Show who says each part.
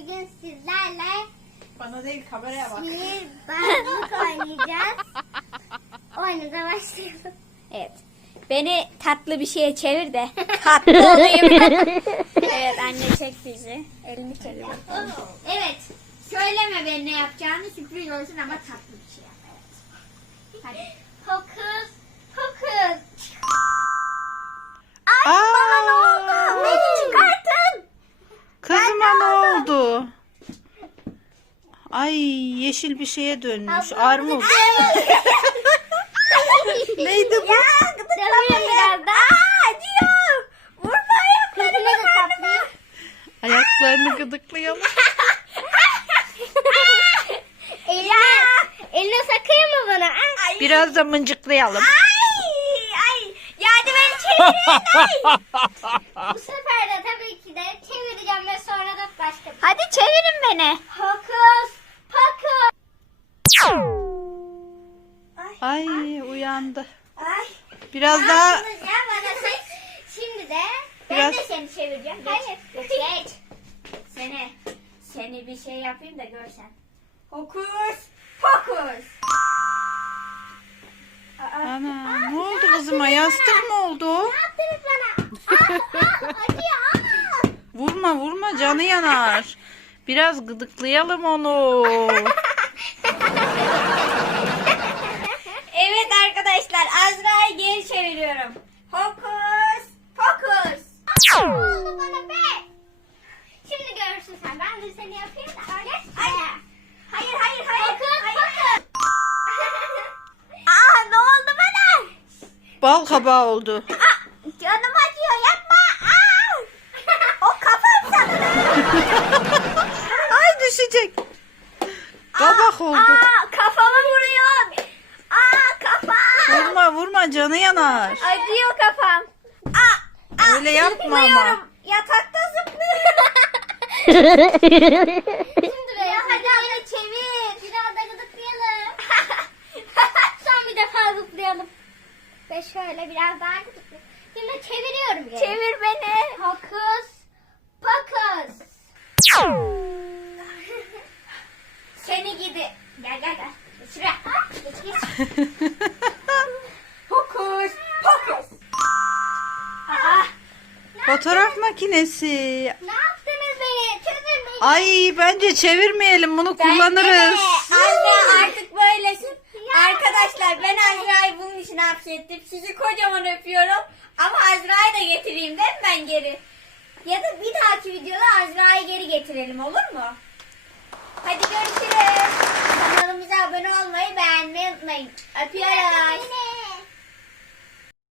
Speaker 1: bugün sizlerle
Speaker 2: Bana değil kameraya bak.
Speaker 1: sihirbazlık oynayacağız. Oyunumuza başlayalım.
Speaker 3: Evet. Beni tatlı bir şeye çevir de tatlı olayım. Evet anne çek bizi. Elini çek.
Speaker 1: Evet. Söyleme ben ne yapacağını, sürpriz olsun ama tatlı bir şey yap. Evet. Hadi. Fokus. Fokus. Ay bana ne oldu? Beni çıkartın.
Speaker 2: Kızıma ne oldu? Ay yeşil bir şeye dönmüş. Armut. Neydi bu?
Speaker 1: Ya gıdıklamayın biraz da. Acıyor. Vurma ayaklarını karnıma.
Speaker 2: Ayaklarını gıdıklayalım.
Speaker 1: Eline sakayım mı bana? Ay.
Speaker 2: Biraz da mıncıklayalım.
Speaker 1: Ay. Yani beni çevirin. Bu sefer de tabii ki de çevireceğim ve sonra da başka bir
Speaker 3: Hadi çevirin beni.
Speaker 1: Hokus pokus.
Speaker 2: Ay uyandı.
Speaker 1: Ay.
Speaker 2: Biraz daha
Speaker 1: Ya bana seç. Şimdi de ben
Speaker 2: Biraz-
Speaker 1: de seni çevireceğim. Hayır. Geç. Seni bir şey yapayım da görsen. Hokus pokus.
Speaker 2: ana ne oldu kızıma? Yastık mı oldu?
Speaker 1: Ne yaptınız bana? Acıyor.
Speaker 2: Vurma canı yanar. Biraz gıdıklayalım onu.
Speaker 3: Evet arkadaşlar Azra'yı geri çeviriyorum.
Speaker 1: Hokus pokus. Ne oldu bana be? Şimdi görürsün sen. Ben de seni yapayım da. Geç. Hayır. Hokus pokus.
Speaker 3: Aa ne oldu bana?
Speaker 2: Bal kabağı oldu.
Speaker 3: Canım acıyor yapma. Aa! O kafam sanırım.
Speaker 2: Ay düşecek. Kabak oldu.
Speaker 3: Aa kafama vuruyor. Aa kafam.
Speaker 2: Vurma canı yanar.
Speaker 3: Acıyor kafam. Aa,
Speaker 2: Öyle yapma ama.
Speaker 3: zıplıyorum. Yatakta zıplıyorum.
Speaker 1: Şimdi be. Hadi beni çevir. Biraz da gıdıklayalım. Son bir defa zıplayalım. Ve şöyle biraz daha gıdıklayalım. Şimdi çeviriyorum geri.
Speaker 3: Çevir beni.
Speaker 1: Hokus pokus. Seni gidi. Gel. Şuraya. Geç. Hokus pokus. Aa,
Speaker 2: Fotoğraf makinesi.
Speaker 1: ne yaptınız beni? Çözün beni.
Speaker 2: Ay bence çevirmeyelim, bunu kullanırız.
Speaker 3: Azra artık böylesin. Arkadaşlar ben Azra'yı bunun için hapsettim. Sizi kocaman öpüyorum. Ama Azra'yı da getireyim değil mi ben geri? Ya da bir dahaki videoda Azra'yı geri getirelim olur mu? Hadi görüşürüz. Kanalımıza abone olmayı, beğenmeyi unutmayın. Öpüyoruz.